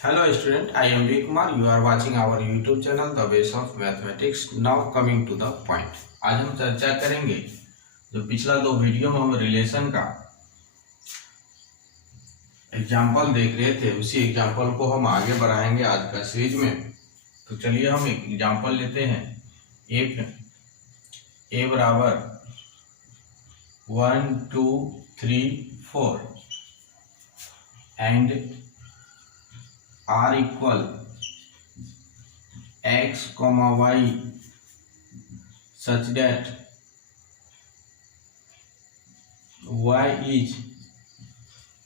Hello student, I am V Kumar. You are watching our YouTube channel The Ways of Mathematics. Now coming to the point. आज हम चर्चा करेंगे जो पिछला दो वीडियो में हम रिलेशन का एग्जाम्पल देख रहे थे, उसी एग्जाम्पल को हम आगे बढ़ाएंगे आज का सीरीज में। तो चलिए हम एक एग्जाम्पल लेते हैं। ए बराबर 1 2 3 4 and r equal x comma y such that y is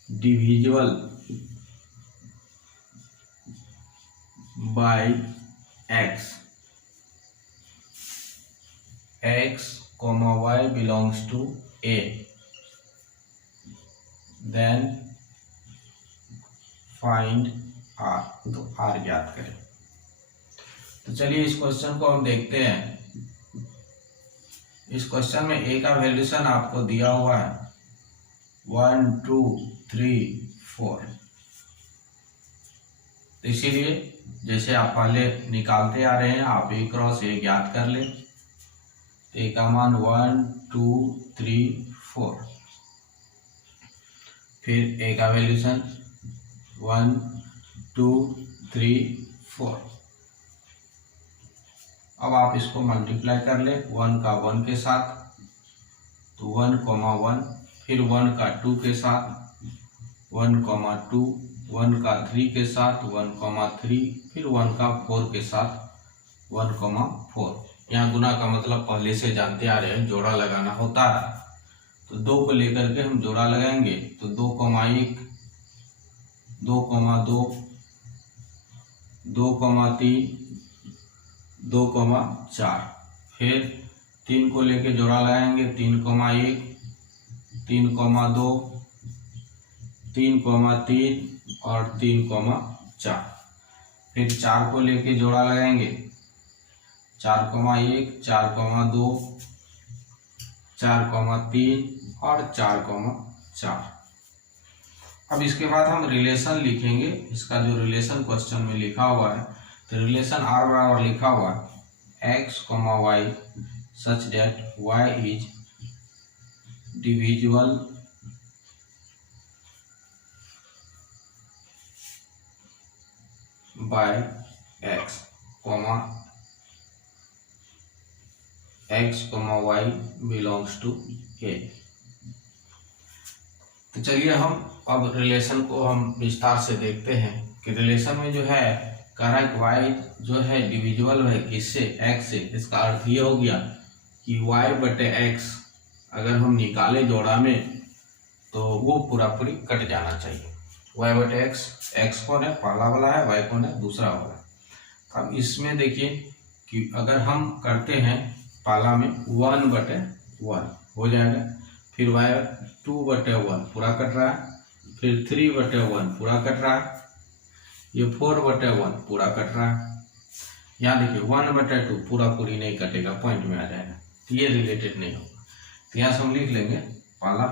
divisible by x. x comma y belongs to A. Then find R. तो R ज्ञात करें। तो चलिए इस क्वेश्चन को हम देखते हैं। इस क्वेश्चन में A का वैल्यूशन आपको दिया हुआ है 1 2 3 4। इसीलिए जैसे आप पहले निकालते आ रहे हैं, आप A क्रॉस A ज्ञात कर लें। A का मान 1 2 3 4, फिर A का वैल्यूशन 1 2 3 4। अब आप इसको मल्टीप्लाई कर ले 1 का 1 के साथ, तो 1 1, फिर 1 का 2 के साथ 1 2, 1 का 3 के साथ 1 3, फिर 1 का 4 के साथ 1 4। यहाँ गुना का मतलब पहले से जानते आ रहे हैं, जोड़ा लगाना होता है। तो 2 को लेकर के हम जोड़ा लगाएंगे, तो 2 1 2 2 2 3 2 4, फिर 3 को लेके जोड़ा लगाएंगे 3 1 3 2 3 3 और 3 4, फिर 4 को लेके जोड़ा लगाएंगे 4 1 4 2 4 3 और 4 4। अब इसके बाद हम रिलेशन लिखेंगे। इसका जो रिलेशन क्वेश्चन में लिखा हुआ है, तो रिलेशन R बराबर लिखा हुआ है x y such that y is divisible by x y belongs to A। तो चलिए हम अब रिलेशन को हम विस्तार से देखते हैं कि रिलेशन में जो है कह रहा है कि y जो है डिविजिबल है किससे, x से। इसका अर्थ ये हो गया कि y बटे x अगर हम निकाले जोड़ा में तो वो पूरा पूरी कट जाना चाहिए। y बटे x कौन है, पहला वाला है, y कौन है, दूसरा वाला। तो अब इसमें देखिए कि अगर हम करते हैं पहला में 1 बटे 1 हो जाएगा, फिर y 2 बटे 1 पूरा कट रहा है, फिर 3 बटे 1 पूरा कट रहा है, ये 4 बटे 1 पूरा कट रहा है। यहाँ देखिए 1 बटे 2 पूरा पूरी नहीं कटेगा, पॉइंट में आ जाएगा, तो ये रिलेटेड नहीं होगा। तो यहाँ से हम लिख लेंगे पहला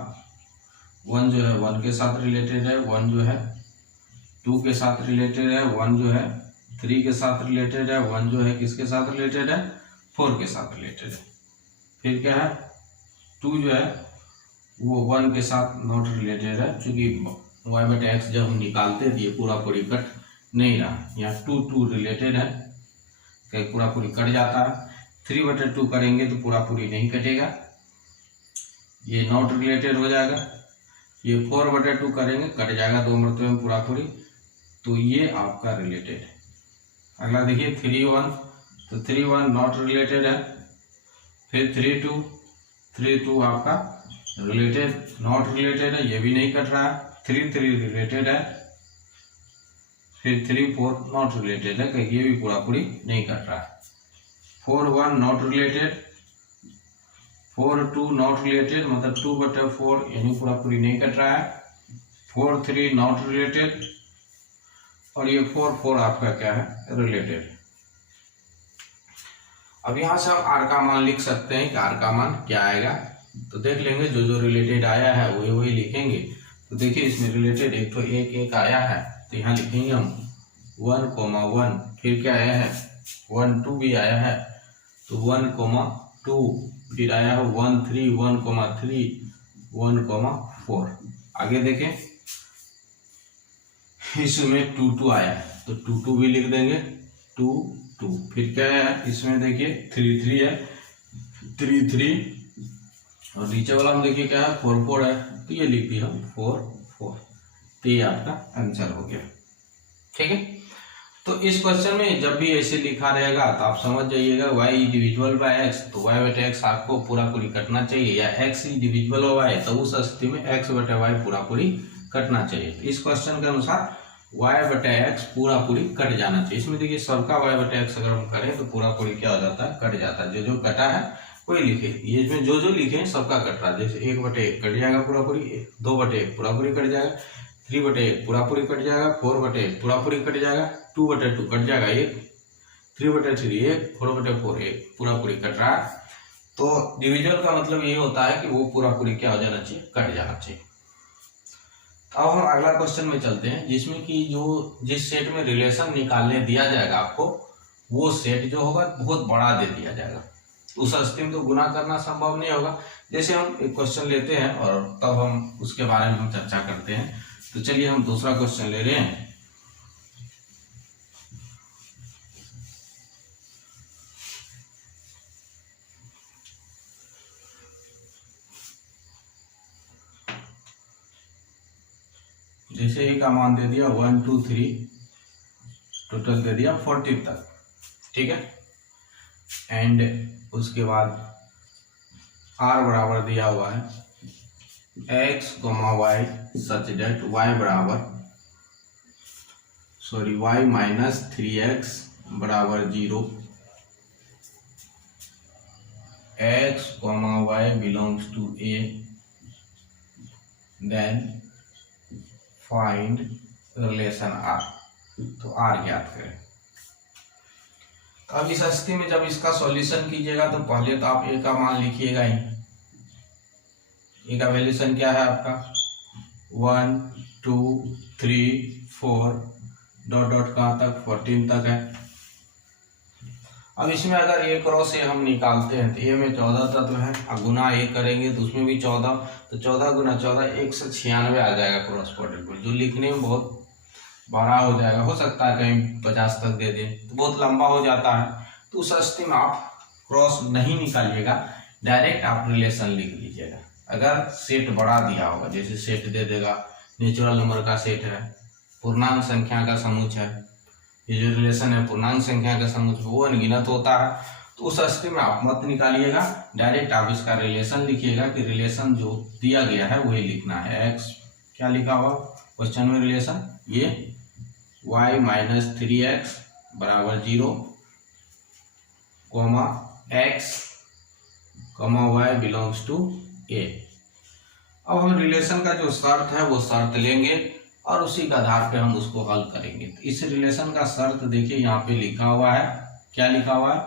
1 जो है 1 के साथ रिलेटेड है, 1 जो है 2 के साथ रिलेटेड है, 1 जो है 3 के साथ रिलेटेड है, 1 जो है किसके साथ रिलेटेड है, 4 के साथ रिलेटेड है। फिर क्या है 2 जो है वो 1 के साथ नॉट रिलेटेड है, चूंकि y बटे x जब हम निकालते थे पूरा पूरी कट नहीं रहा। यहाँ 2 रिलेटेड है, कहीं पूरा पूरी कट जाता है। 3 बटे 2 करेंगे तो पूरा पूरी नहीं कटेगा, ये नॉट रिलेटेड हो जाएगा। ये 4 बटे 2 करेंगे कट जाएगा 2 मरतबे में पूरा पूरी, तो ये आपका रिलेटेड है। अगला देखिए 3 1, तो 3 1 नॉट रिलेटेड है, फिर 3 2 आपका रिलेटेड नॉट रिलेटेड है, ये भी नहीं कट रहा है। 3 रिलेटेड है, फिर 3 4 नॉट रिलेटेड है, क्योंकि ये भी पूरा पूरी नहीं कट रहा है। 4 1 नॉट रिलेटेड, 4 2 नॉट रिलेटेड, मतलब 2 बटे 4 यानी पूरा पूरी नहीं कट रहा है। 4 3 नॉट रिलेटेड, और ये 4 4 आपका क्या है, रिलेटेड। अब यहाँ से हम R का मान लिख सकते हैं कि R का मान क्या आएगा। तो देख लेंगे जो जो रिलेटेड आया है वही वही लिखेंगे। तो देखिए इसमें रिलेटेड एक तो एक आया है, तो यहाँ लिखेंगे हम 1,1, फिर क्या आया है 1,2 भी आया है, तो 1,2, फिर आया है 1,3, 1,3, 1,4। आगे देखें, इसमें 2,2 आया है, तो 2,2 भी लिख देंगे, 2,2। फिर क्या है इसमें देखिए 3,3 है, 3,3, और नीचे वाला हम देखिए क्या है 4,4 है, तो ये लिख दिया हम 4,4। तो ये आपका आंसर हो गया। ठीक है, तो इस क्वेश्चन में जब भी ऐसे लिखा रहेगा तो आप समझ जाइएगा y is divisible by x, तो y बटे x आपको पूरा पूरी कटना चाहिए, या x is divisible bye y, तो उस स्थिति में x बटे y पूरा पूरी कटना चाहिए। तो इस क्वेश्चन के अनुसार y बटे x पूरा पूरी कट जाना चाहिए। इसमें देखिए सबका y बटे x अगर हम करें तो पूरा पूरी क्या हो जाता है, कट जाता है। जो कटा है वही लिखे, ये इसमें जो लिखे सबका कट रहा है। जैसे 1 बटे 1 कट जाएगा पूरा पूरी, 2 बटे 1 पूरा पूरी कट जाएगा, 3 बटे 1 पूरा पूरी कट जाएगा, 4 बटे 1 पूरा पूरी कट जाएगा, 2 बटे 2 कट जाएगा 1, 3 बटे 3 1, 4 बटे 4 1 पूरा पूरी कट रहा है। तो डिविजन का मतलब ये होता है कि वो पूरा पूरी क्या हो जाना चाहिए, कट जाना चाहिए। अब हम अगला क्वेश्चन में चलते हैं, जिसमें कि जिस सेट में रिलेशन निकालने दिया जाएगा आपको, वो सेट जो होगा बहुत बड़ा दे दिया जाएगा, उस स्थिति में तो गुना करना संभव नहीं होगा। जैसे हम एक क्वेश्चन लेते हैं और तब हम उसके बारे में हम चर्चा करते हैं। तो चलिए हम दूसरा क्वेश्चन ले रहे हैं। जैसे ए का मान दे दिया 1 2 3, टोटल दे दिया 40 तक, ठीक है। एंड उसके बाद r बराबर दिया हुआ है x, y such that y minus 3x बराबर 0, x, y belongs to a, then find relation r। तो r ज्ञात करें। अब इस स्थिति में जब इसका सॉल्यूशन कीजिएगा तो पहले तो आप a का मान लिखिएगा ही। a का वैल्यूशन क्या है आपका 1 2 3 4 डॉट डॉट कहाँ तक 14 तक है। अब इसमें अगर a क्रॉस a हम निकालते हैं तो a में 14 तत्व है, अब गुना a करेंगे तो उसमें भी 14, तो 14 गुना 14 196 आ जाएगा क्रॉस प्रोडक्ट, जो लिखने में बहुत बड़ा हो जाएगा, हो सकता है कहीं 50 तक दे दें तो बहुत लंबा हो जाता है। तो उस स्थिति में आप क्रॉस नहीं निकालिएगा, डायरेक्ट आप रिलेशन लिख लीजिएगा। अगर सेट बड़ा दिया होगा, जैसे सेट दे देगा नेचुरल नंबर का सेट है, पूर्णांक संख्या का समूह है, ये जो रिलेशन है पूर्णांक संख्या का समूह वो अनगिनत होता है, तो उस स्थिति में आप मत निकालिएगा, डायरेक्ट आप इसका रिलेशन लिखिएगा कि रिलेशन जो दिया गया है वही लिखना है। एक्स क्या लिखा हुआ क्वेश्चन में रिलेशन, ये y माइनस 3x बराबर 0, comma x, y belongs to a। अब हम रिलेशन का जो शर्त है वो शर्त लेंगे और उसी के आधार पे हम उसको हल करेंगे। तो इस रिलेशन का शर्त देखिए यहाँ पे लिखा हुआ है, क्या लिखा हुआ है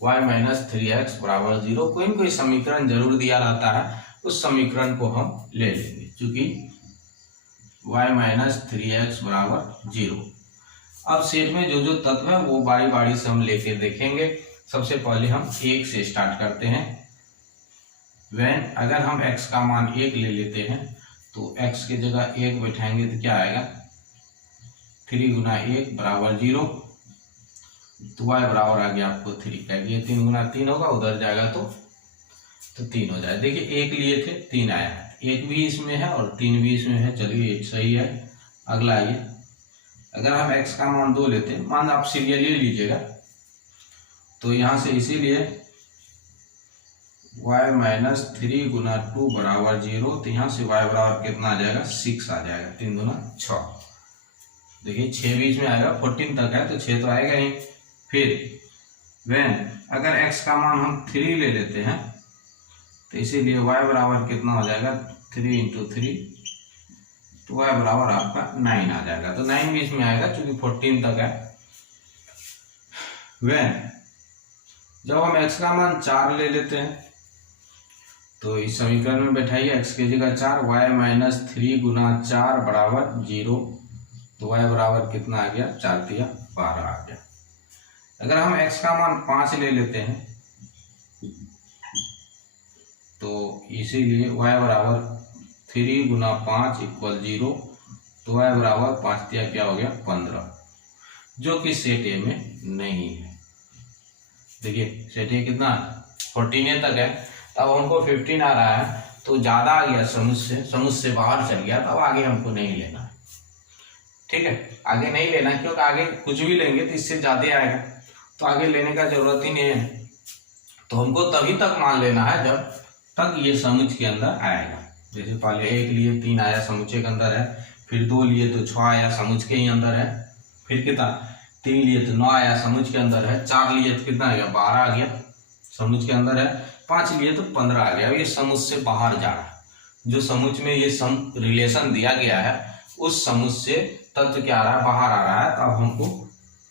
y माइनस 3x बराबर 0। कोई न कोई समीकरण जरूर दिया रहता है, उस समीकरण को हम ले लेंगे, चूंकि y माइनस 3x बराबर 0। अब सेट में जो तत्व है वो बारी बारी से हम लेके देखेंगे। सबसे पहले हम 1 से स्टार्ट करते हैं। when अगर हम x का मान 1 ले लेते हैं तो x की जगह 1 बैठाएंगे तो क्या आएगा 3 गुना 1 बराबर 0, तो y बराबर आ गया आपको 3 का, ये 3 गुना 3 होगा, उधर जाएगा तो 3 हो जाए। देखिए 1 लिए थे 3 आया है, 1 भी इसमें है और 3 भी इसमें है, चलिए सही है। अगला आइए, अगर हम x का मान 2 लेते हैं, मान आप सीरियली लीजिएगा, तो यहाँ से इसीलिए y माइनस 3 गुना 2 बराबर 0, तो यहाँ से y बराबर कितना आ जाएगा 6 आ जाएगा, 3 गुना 6। देखिए 6 बीच में आएगा, 14 तक है तो 6 तो आएगा ही। फिर when अगर x का मान हम 3 ले लेते हैं तो इसीलिए y बराबर कितना हो जाएगा 3 इंटू 3, तो y बराबर आपका 9 आ जाएगा, तो 9 भी इसमें आएगा चूंकि 14 तक है। when जब हम x का मान 4 ले लेते हैं तो इस समीकरण में बैठाइए x की जगह 4, y माइनस 3 गुना 4 बराबर 0, तो y बराबर कितना आ गया, 4 तिया 12 आ गया। अगर हम x का मान 5 ले लेते हैं तो इसीलिए y बराबर 3 गुना 5 इक्वल 0, तो y बराबर 5 तिया क्या हो गया 15, जो कि सेट ए में नहीं है। देखिए सेट ए कितना 14 तक है, तब हमको 15 आ रहा है तो ज्यादा आ गया, समुच से बाहर चल गया, तब आगे हमको नहीं लेना है। ठीक है, आगे नहीं लेना क्योंकि आगे कुछ भी लेंगे तो इससे ज्यादा आएगा, तो आगे लेने का जरूरत ही नहीं है। तो हमको तभी तक मान लेना है जब तक ये समुच के अंदर आएगा। जैसे पहले 1 लिए 3 आया समुचे के अंदर है, फिर 2 लिए तो 6 आया समुच के ही अंदर है, फिर कितना 3 लिए तो 9 आया समुच के अंदर है, 4 लिए तो कितना आ गया 12 आ गया समुच के अंदर है, 5 लिए तो 15 आ गया। अब ये समुच से बाहर जा रहा है, जो समुच में ये रिलेशन दिया गया है उस समुच से तत्व क्या आ रहा है, बाहर आ रहा है। तो अब हमको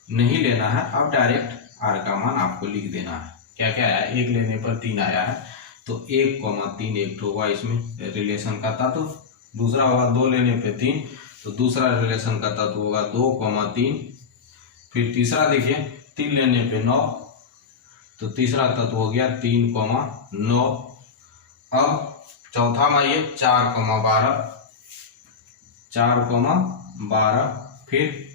नहीं लेना है, अब डायरेक्ट आर का मान आपको लिख देना है। क्या क्या आया, 1 लेने पर 3 आया है तो 1,3 एक होगा इसमें रिलेशन का तत्व, दूसरा होगा 2 लेने पे 3 तो दूसरा रिलेशन का तत्व होगा 2,3, फिर तीसरा देखिए 3 लेने पे 9 तो तीसरा तत्व हो गया 3,9। अब चौथा में ये 4,12, फिर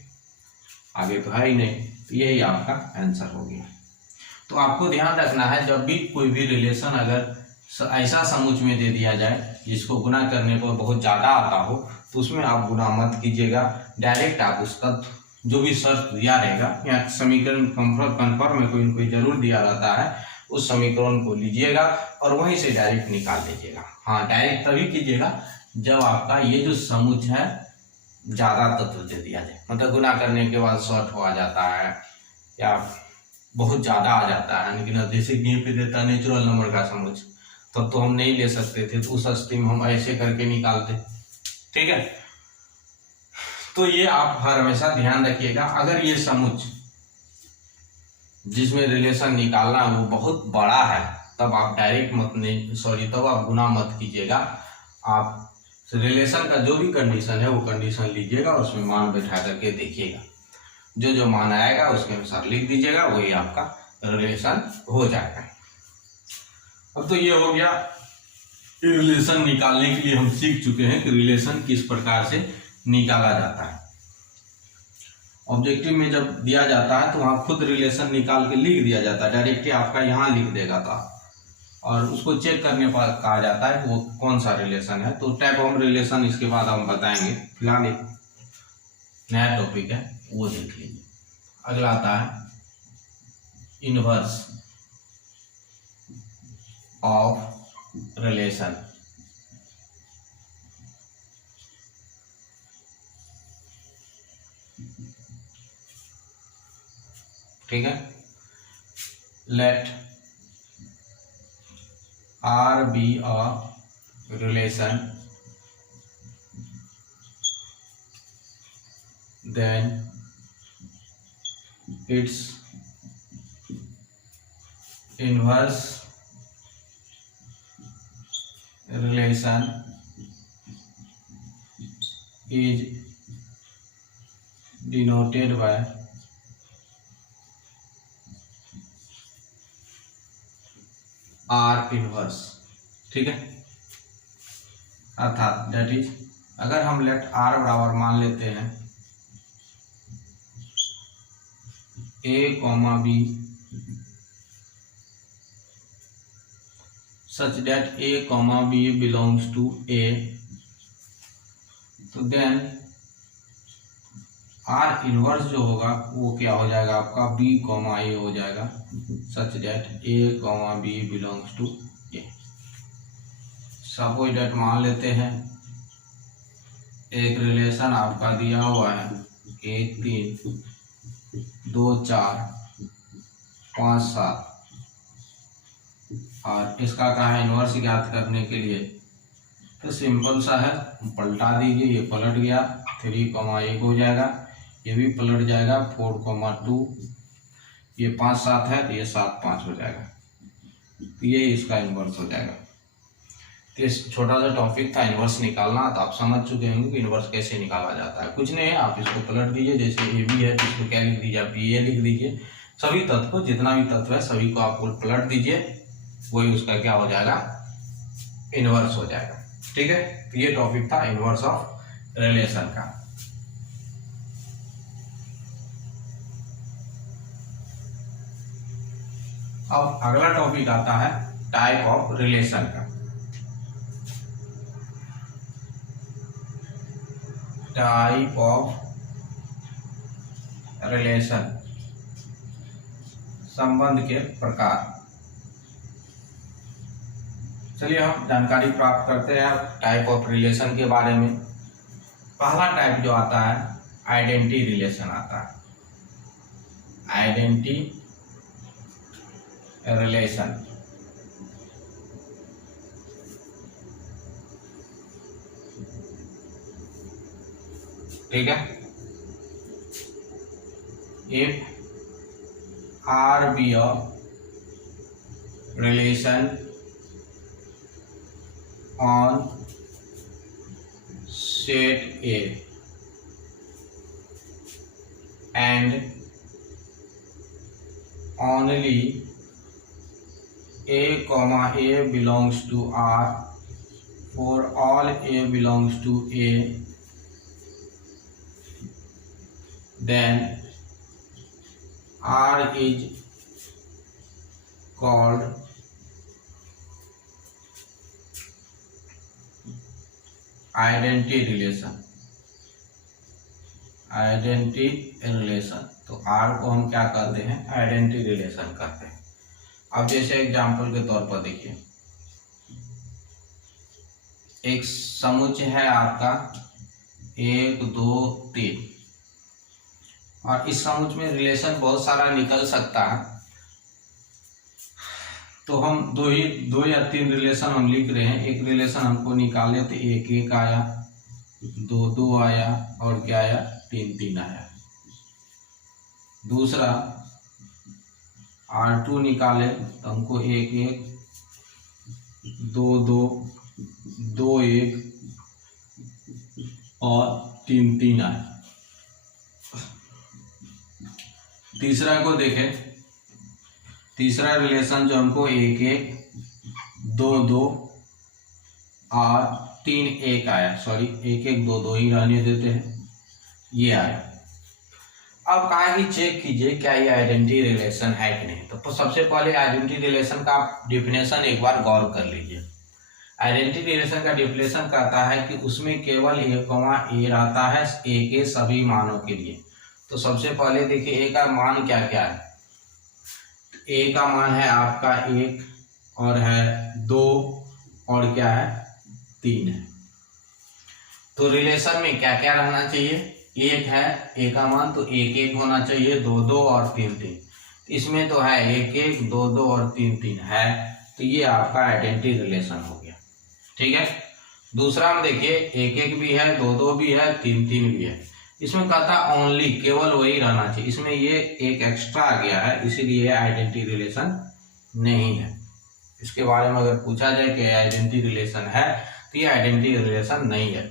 आगे तो है ही नहीं, तो यही आपका आंसर हो गया। तो आपको ध्यान रखना है जब भी कोई भी रिलेशन अगर ऐसा समुच में दे दिया जाए जिसको गुना करने पर बहुत ज्यादा आता हो तो उसमें आप गुना मत कीजिएगा, डायरेक्ट आप उसका जो भी शर्त दिया रहेगा या समीकरण कंफर्म में कोई न कोई जरूर दिया रहता है, उस समीकरण को लीजिएगा और वहीं से डायरेक्ट निकाल लीजिएगा। हाँ, डायरेक्ट तभी कीजिएगा जब आपका ये जो समुच है ज्यादा तत्व दे दिया जाए, मतलब गुना करने के बाद शॉर्ट हो आ जाता है या बहुत ज्यादा आ जाता है, लेकिन जैसे कि पे देता नेचुरल नंबर का समुच, तब तो हम नहीं ले सकते थे, तो उस स्थिति में हम ऐसे करके निकालते। ठीक है, तो ये आप हर हमेशा ध्यान रखिएगा, अगर ये समुच जिसमें रिलेशन निकालना वो बहुत बड़ा है तब आप डायरेक्ट मत नहीं तब आप गुना मत कीजिएगा, आप रिलेशन का जो भी कंडीशन है वो कंडीशन लीजिएगा और उसमें मान बैठा करके देखिएगा, जो जो मान आएगा उसके अनुसार लिख दीजिएगा, वही आपका रिलेशन हो जाएगा। अब तो ये हो गया, रिलेशन निकालने के लिए हम सीख चुके हैं कि रिलेशन किस प्रकार से निकाला जाता है। ऑब्जेक्टिव में जब दिया जाता है तो वहां खुद रिलेशन निकाल के लिख दिया जाता है, डायरेक्टली आपका यहाँ लिख देगा था, और उसको चेक करने पर कहा जाता है वो कौन सा रिलेशन है। तो टाइप ऑफ रिलेशन इसके बाद हम बताएंगे, फिलहाल एक नया टॉपिक है वो देख लीजिए। अगला आता है इनवर्स ऑफ रिलेशन। ठीक है, late R be a relation, then its inverse relation is denoted by R inverse. ठीक है, अर्थात दैट इज अगर हम लेट R बराबर मान लेते हैं A, B such that A, B belongs to A, तो देन R इनवर्स जो होगा वो क्या हो जाएगा आपका B, A हो जाएगा, such that A, B belongs to A। Suppose that मान लेते हैं एक रिलेशन आपका दिया हुआ है 1, 3, 2, 4, 5, 7 और इसका कहा है इनवर्स ज्ञात करने के लिए, तो सिंपल सा है, पलटा दीजिए, ये पलट गया 3, 1 हो जाएगा, ये भी पलट जाएगा 4, 2, ये 5, 7 है तो ये 7, 5 हो जाएगा, तो ये इसका इनवर्स हो जाएगा। इस छोटा सा टॉपिक था इन्वर्स निकालना, तो आप समझ चुके होंगे कि इन्वर्स कैसे निकाला जाता है। कुछ नहीं है, आप इसको पलट दीजिए, जैसे ए बी है तो इसको क्या लिख दीजिए, आप ए लिख दीजिए। सभी तत्व को, जितना भी तत्व है सभी को आप पलट दीजिए, वही उसका क्या हो जाएगा, इन्वर्स हो जाएगा। ठीक है, तो ये टॉपिक था इन्वर्स ऑफ रिलेशन का। अब अगला टॉपिक आता है टाइप ऑफ रिलेशन का। टाइप ऑफ रिलेशन, संबंध के प्रकार। चलिए हम जानकारी प्राप्त करते हैं टाइप ऑफ रिलेशन के बारे में। पहला टाइप जो आता है आइडेंटिटी रिलेशन आता है। आइडेंटिटी रिलेशन, ठीक है। If R be a relation on set A and only a comma a belongs to R for all a belongs to A, then R is called identity relation। Identity relation, तो R को हम क्या करते हैं, identity relation करते हैं। अब जैसे एग्जांपल के तौर पर देखिए, एक समुच्चय है आपका 1 2 3, और इस समुच्चय में रिलेशन बहुत सारा निकल सकता है। तो हम दो या तीन रिलेशन हम लिख रहे हैं। एक रिलेशन हमको निकाले तो 1 1 आया, 2 2 आया, और क्या आया, 3 3 आया। दूसरा R2 निकाले तो हमको 1 1 2 2 2 1 और 3 3 आया। तीसरा को देखें, तीसरा रिलेशन जो हमको 1 1 2 2 और 3 1 आया, सॉरी 1 1 2 2 ही रहने देते हैं, ये आया। अब कहा कि चेक कीजिए क्या ये आइडेंटिटी रिलेशन है कि नहीं। तो सबसे पहले आइडेंटिटी रिलेशन का डिफिनेशन एक बार गौर कर लीजिए। आइडेंटिटी रिलेशन का डिफिनेशन कहता है कि उसमें केवल a, a रहता है a के सभी मानों के लिए। तो सबसे पहले देखिए a का मान क्या क्या है। a का मान है आपका 1 और है 2 और क्या है 3 है। तो रिलेशन में क्या क्या रहना चाहिए, 1 है a का मान, तो 1 1 होना चाहिए, 2 2 और 3 3। इसमें तो है 1 1 2 2 और 3 3 है, तो ये आपका आइडेंटिटी रिलेशन हो गया। ठीक है। दूसरा में देखिए 1 1 भी है, 2 2 भी है, 3 3 भी है। इसमें कहता ओनली, केवल वही रहना चाहिए। इसमें ये एक एक्स्ट्रा आ गया है, इसीलिए आइडेंटिटी रिलेशन नहीं है। इसके बारे में अगर पूछा जाए कि आइडेंटिटी रिलेशन है, तो ये आइडेंटिटी रिलेशन नहीं है,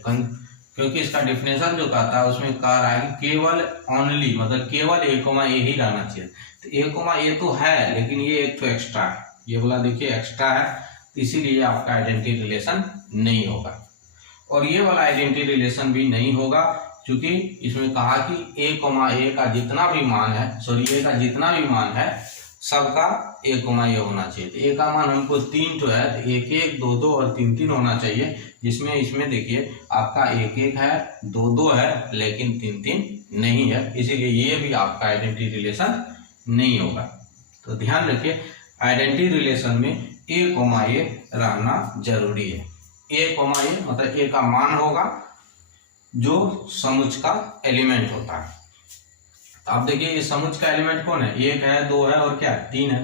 क्योंकि इसका डिफिनेशन जो कहता है उसमें कह रहा है कि केवल ओनली, मतलब केवल a, a ही रहना चाहिए। तो a, a तो है, लेकिन ये एक तो एक्स्ट्रा है, ये वाला देखिए एक्स्ट्रा है, तो इसीलिए आपका आइडेंटिटी रिलेशन नहीं होगा। और ये वाला आइडेंटिटी रिलेशन भी नहीं होगा क्योंकि इसमें कहा कि a, a का जितना भी मान है, सॉरी a का जितना भी मान है सबका a, a होना चाहिए। तो a का मान हमको 3 तो है, तो 1 1 2 2 और 3 3 होना चाहिए। जिसमें इसमें देखिए आपका 1 1 है, 2 2 है, लेकिन 3 3 नहीं है, इसीलिए ये भी आपका आइडेंटिटी रिलेशन नहीं होगा। तो ध्यान रखिए आइडेंटिटी रिलेशन में a, a रहना जरूरी है। a, a मतलब a का मान होगा जो समुच्चय का एलिमेंट होता है। तो आप देखिए ये समुच्चय का एलिमेंट कौन है, 1 है, 2 है और क्या 3 है।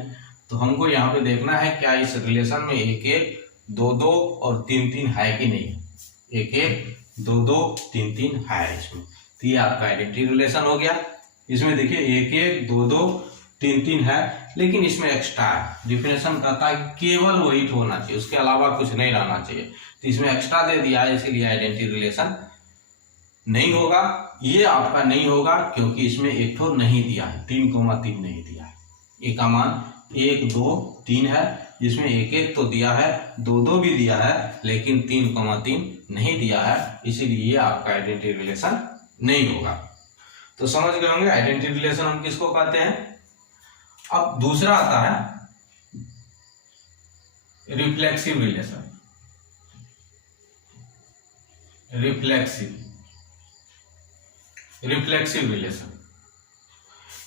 तो हमको यहाँ पे देखना है क्या इस रिलेशन में 1 1 2 2 और 3 3 है कि नहीं। 1 1 2 2 3 3 है इसमें, तो ये आपका आइडेंटिटी रिलेशन हो गया। इसमें देखिए 1 1 2 2 3 है, लेकिन इसमें एक्स्ट्रा है। डिफिनेशन कहता है कि केवल वही होना चाहिए, उसके अलावा कुछ नहीं रहना चाहिए, तो इसमें एक्स्ट्रा दे दिया है, इसीलिए आइडेंटिटी रिलेशन नहीं होगा। ये आपका नहीं होगा क्योंकि इसमें एक ठो नहीं दिया है, 3,3 नहीं दिया है। ए का मान 1 2 3 है, जिसमें 1 1 तो दिया है, 2 2 भी दिया है, लेकिन 3,3 नहीं दिया है, इसीलिए ये आपका आइडेंटिटी रिलेशन नहीं होगा। तो समझ गए होंगे आइडेंटिटी रिलेशन हम किसको कहते हैं। अब दूसरा आता है reflexive relation. Reflexive relation,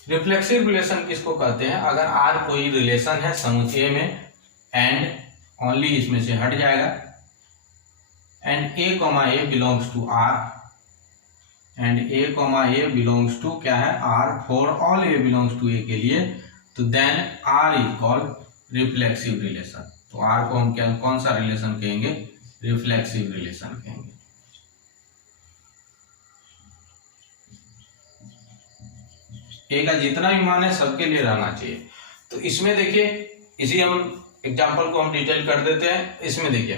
reflexive relation किसको कहते हैं। अगर आर कोई रिलेशन है समुच्चय में, एंड ओनली इसमें से हट जाएगा, and A comma A belongs to R, and A comma A belongs to क्या है R, for all A belongs to A के लिए, तो then R is called reflexive relation. तो आर को हम क्या कौन सा रिलेशन कहेंगे, रिफ्लेक्सिव रिलेशन कहेंगे। ए का जितना भी मान है सबके लिए रहना चाहिए। तो इसमें देखिए, इसी हम एग्जाम्पल को हम डिटेल कर देते हैं। इसमें देखिए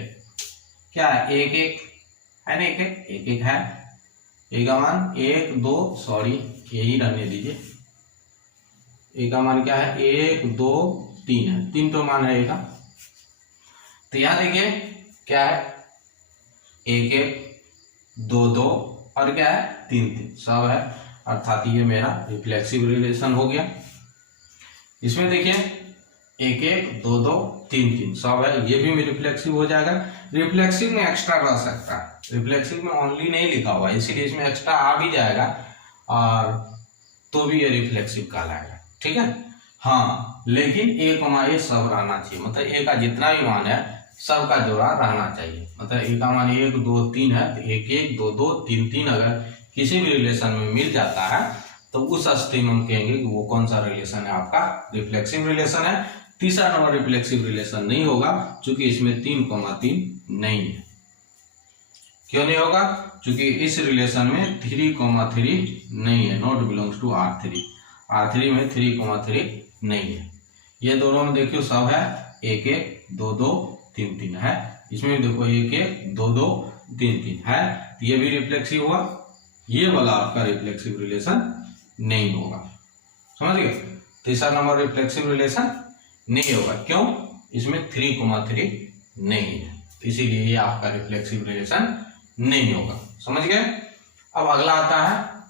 क्या है, 1 1 है ना, 1 1 है, ए का मान 1 2 सॉरी यही रहने दीजिए, ए का मान क्या है 1 2 3 है, 3 तो मान है ए का। तो यहां देखिए क्या है 1 1 2 2 और क्या है 3 3 सब है, अर्थात ये मेरा रिफ्लेक्सिव रिलेशन हो गया। इसमें देखिए 1 1 2 2 3 3 सब है, ये भी रिफ्लेक्सिव हो जाएगा। रिफ्लेक्सिव में एक्स्ट्रा रह सकता है, रिफ्लेक्सिव में ओनली नहीं लिखा हुआ है, इसीलिए इसमें एक्स्ट्रा आ भी जाएगा और तो भी ये रिफ्लेक्सिव कहलाएगा, ठीक है। हाँ, लेकिन ए कमा ए सब रहना चाहिए, मतलब ए का जितना भी मान है सबका जोड़ा रहना चाहिए। मतलब ए का मान 1 2 3 है, तो 1 1 2 2 3 3 अगर किसी भी रिलेशन में मिल जाता है तो उस स्थिति में हम कहेंगे कि वो कौन सा रिलेशन है, आपका रिफ्लेक्सिव रिलेशन है। तीसरा नंबर रिफ्लेक्सिव रिलेशन नहीं होगा, क्योंकि इसमें 3,3 नहीं है। क्यों नहीं होगा, क्योंकि इस रिलेशन में 3,3 नहीं है, not belongs to R3, R3 में 3,3 नहीं है। ये दोनों में देखियो सब है 1 1 2 2 3 3 है, इसमें भी देखो 1 1 2 2 3 3 है, तो ये भी रिफ्लेक्सिव हुआ। ये वाला आपका रिफ्लेक्सिव रिलेशन नहीं होगा, समझ गए। तीसरा नंबर रिफ्लेक्सिव रिलेशन नहीं होगा, क्यों, इसमें 3,3 नहीं है, इसीलिए ये आपका रिफ्लेक्सिव रिलेशन नहीं होगा, समझ गए। अब अगला आता है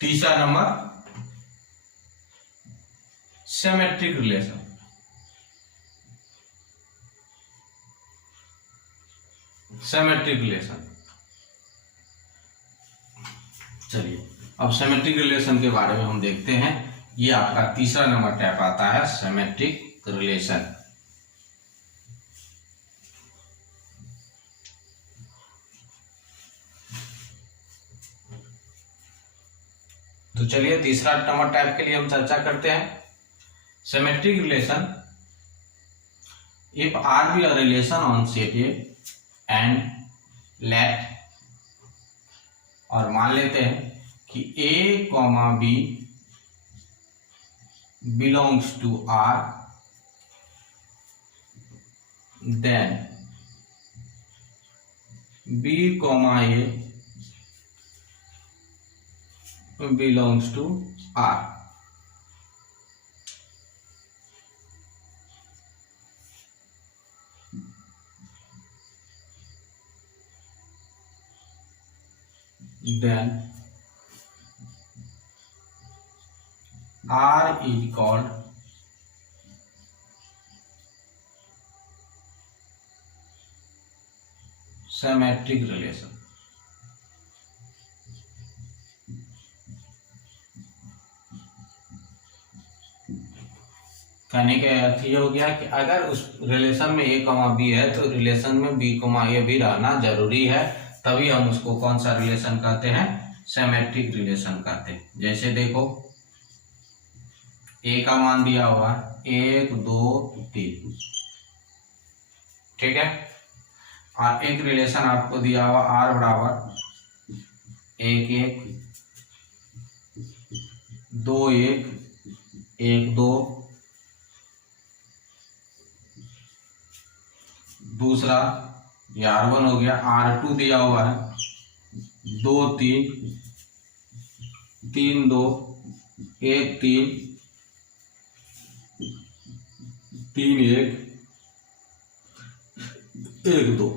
तीसरा number symmetric relation. Symmetric relation, चलिए अब सिमेट्रिक रिलेशन के बारे में हम देखते हैं। ये आपका तीसरा नंबर टाइप आता है सिमेट्रिक रिलेशन। तो चलिए तीसरा नंबर टाइप के लिए हम चर्चा करते हैं। Symmetric relation, if R be a relation on set A and let, और मान लेते हैं कि A comma B belongs to R, then B comma A belongs to R. Then R is called symmetric relation। कहने का अर्थ ये हो गया कि अगर उस रिलेशन में ए कमा बी है तो रिलेशन में बी कमा ए भी रहना जरूरी है, तभी हम उसको कौन सा रिलेशन कहते हैं, सिमेट्रिक रिलेशन कहते हैं। जैसे देखो ए का मान दिया हुआ 1 2 3, ठीक है, और एक रिलेशन आपको दिया हुआ R बराबर 1 1 2 1 1 2, दूसरा ये R1 हो गया, R2 दिया हुआ है 2 3 3 2 1 3 3 1 1 2।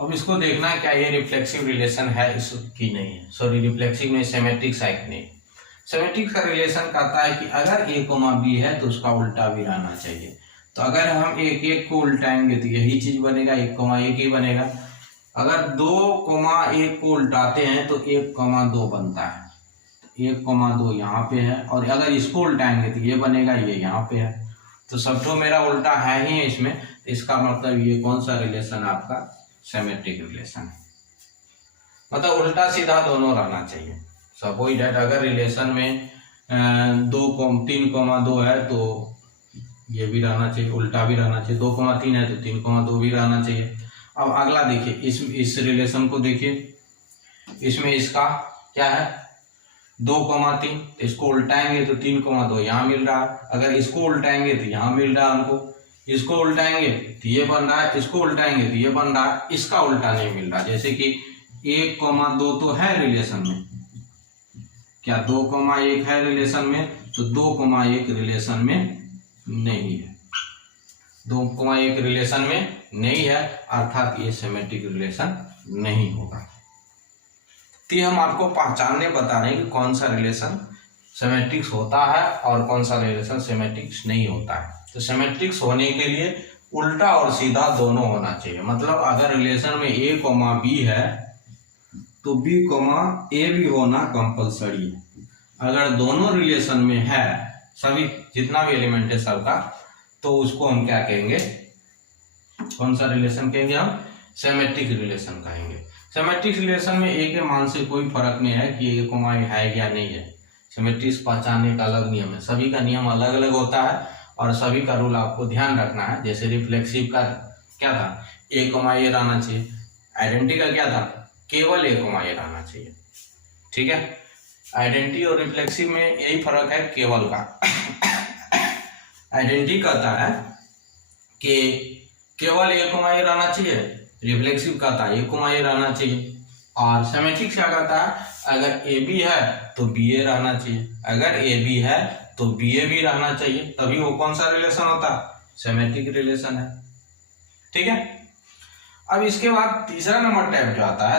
अब इसको देखना है क्या ये रिफ्लेक्सिव रिलेशन है इसकी नहीं है, सॉरी रिफ्लेक्सिव में सिमेट्रिक साइड नहीं। सिमेट्रिक का रिलेशन कहता है कि अगर a, b है तो उसका उल्टा भी रहना चाहिए। तो अगर हम एक एक को उल्टाएंगे तो यही चीज बनेगा, 1, 1 ही बनेगा। अगर 2, 1 को उल्टाते हैं तो 1, 2 बनता है, 1, 2 यहाँ पे है, और अगर इसको उल्टाएंगे तो ये बनेगा, ये यहाँ पे है। तो सब तो मेरा उल्टा है ही इसमें, तो इसका मतलब ये कौन सा रिलेशन आपका सिमेट्रिक रिलेशन है, मतलब उल्टा सीधा दोनों रहना चाहिए। सपोज दैट अगर रिलेशन में 3, 2 है तो ये भी रहना चाहिए, उल्टा भी रहना चाहिए। 2, 3 है तो 3, 2 भी रहना चाहिए। अब अगला देखिए, इस रिलेशन को देखिए, इसमें इसका क्या है 2, 3, तो इसको उल्टाएंगे तो 3, 2 यहाँ मिल रहा है। अगर इसको उल्टाएंगे तो यहाँ मिल रहा है हमको, इसको उल्टाएंगे तो ये बन रहा है, इसको उल्टाएंगे तो ये बन रहा है, इसका उल्टा नहीं मिल रहा। जैसे कि 1, 2 तो है रिलेशन में, क्या 2, 1 है रिलेशन में, तो 2, 1 रिलेशन में नहीं है, 2, 1 रिलेशन में नहीं है, अर्थात ये सिमेट्रिक रिलेशन नहीं होगा। तो हम आपको पहचानने बता रहे हैं कि कौन सा रिलेशन सिमेट्रिक्स होता है और कौन सा रिलेशन सिमेट्रिक्स नहीं होता है। तो सिमेट्रिक्स होने के लिए उल्टा और सीधा दोनों होना चाहिए। मतलब अगर रिलेशन में a, b है तो b, a भी होना कंपलसरी है। अगर दोनों रिलेशन में है, सभी जितना भी एलिमेंट है सबका, तो उसको हम क्या कहेंगे, कौन सा रिलेशन कहेंगे हम, सिमेट्रिक रिलेशन कहेंगे। सिमेट्रिक रिलेशन में a के मान से कोई फर्क नहीं है कि a, है या नहीं है। सिमेट्रिक्स पहचानने का अलग नियम है, सभी का नियम अलग अलग होता है और सभी का रूल आपको ध्यान रखना है। जैसे रिफ्लेक्सिव का क्या था, a, a रहना चाहिए। आइडेंटिटी का क्या था, केवल a, a रहना चाहिए। ठीक है, आइडेंटिटी और रिफ्लेक्सिव में यही फर्क है केवल का। आइडेंटिटी कहता है कि केवल a, a रहना चाहिए, रिफ्लेक्सिव कहता है a, a रहना चाहिए। और सिमेट्रिक क्या कहता है, अगर AB है तो BA रहना चाहिए, अगर AB है तो BA भी रहना चाहिए, तभी वो कौन सा रिलेशन होता है, सिमेट्रिक रिलेशन है। ठीक है, अब इसके बाद तीसरा नंबर टाइप जो आता है,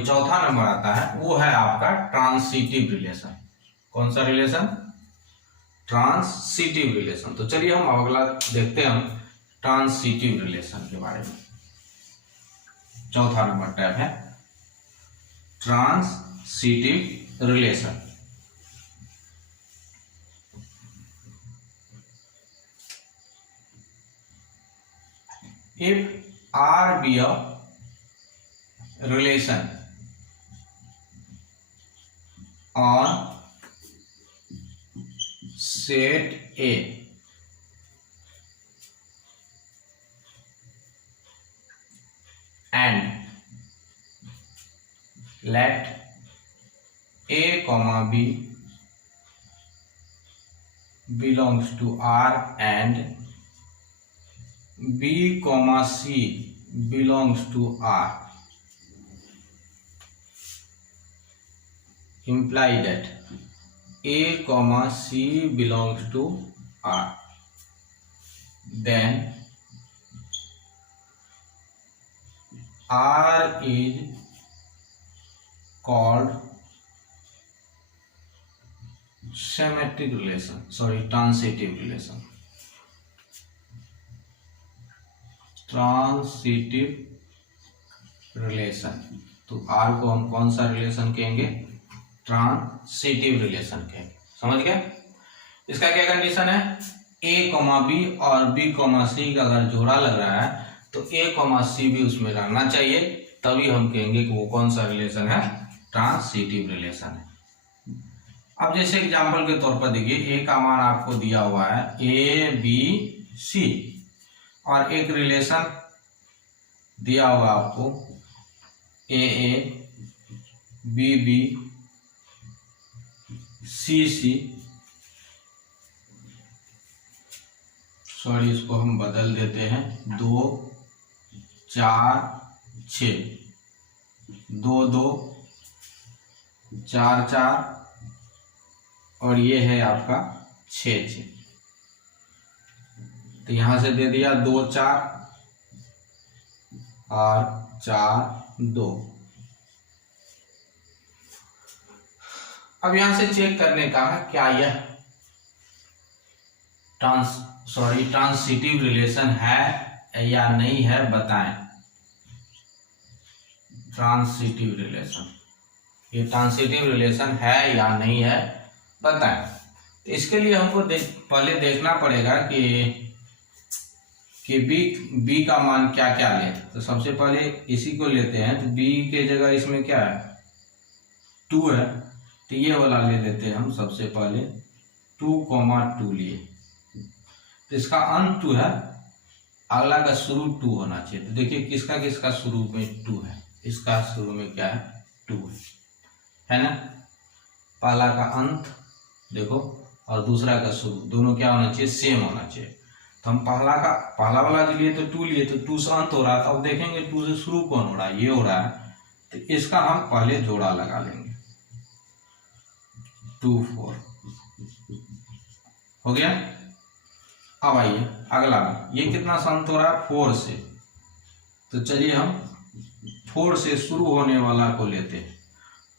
चौथा नंबर आता है, वो है आपका ट्रांसिटिव रिलेशन। कौन सा रिलेशन, ट्रांसिटिव रिलेशन। तो चलिए हम अगला देखते हैं हम ट्रांसिटिव रिलेशन के बारे में। चौथा नंबर टाइप है transitive relation. If R be a relation on set A and let A, B belongs to R and B, C belongs to R, imply that A, C belongs to R, then R is called symmetric relation, transitive relation। Transitive relation, तो R को हम कौन सा relation कहेंगे, transitive relation कहेंगे। समझ गए, इसका क्या कंडीशन है, A, B और B, C का अगर जोड़ा लग रहा है तो A, C भी उसमें रहना चाहिए, तभी हम कहेंगे कि वो कौन सा रिलेशन है, ट्रांसिटिव रिलेशन है। अब जैसे एग्जांपल के तौर पर देखिए, A का मान आपको दिया हुआ है A, B, C और एक रिलेशन दिया हुआ आपको AA बी बी, सी सी, सॉरी इसको हम बदल देते हैं, 2 4 6, 2 2 4 4, और ये है आपका 6 6। तो यहां से दे दिया 2 4 और 4 2। अब यहां से चेक करने का है क्या यह ट्रांसिटिव रिलेशन है या नहीं है, बताएं। ट्रांसिटिव रिलेशन, ये ट्रांसिटिव रिलेशन है या नहीं है, बताएं। तो इसके लिए हमको पहले देखना पड़ेगा कि b का मान क्या क्या ले। तो सबसे पहले इसी को लेते हैं। तो b के जगह इसमें क्या है, 2 है, तो ये वाला ले लेते हैं हम। सबसे पहले 2,2 लिए, तो इसका अंत 2 है, अगला का शुरू 2 होना चाहिए। तो देखिए किसका किसका शुरू में 2 है, इसका शुरू में क्या है, 2 है ना। पहला का अंत देखो और दूसरा का शुरू, दोनों क्या होना चाहिए, सेम होना चाहिए। तो हम पहला वाला जो लिए तो 2 लिए, तो 2 से अंत हो रहा था। अब देखेंगे 2 से शुरू कौन हो रहा है, ये हो रहा है। तो इसका हम पहले जोड़ा लगा लेंगे, 2 4 हो गया। अब आइए अगला, ये कितना से अंत हो रहा है, 4 से। तो चलिए हम 4 से शुरू होने वाला को लेते हैं।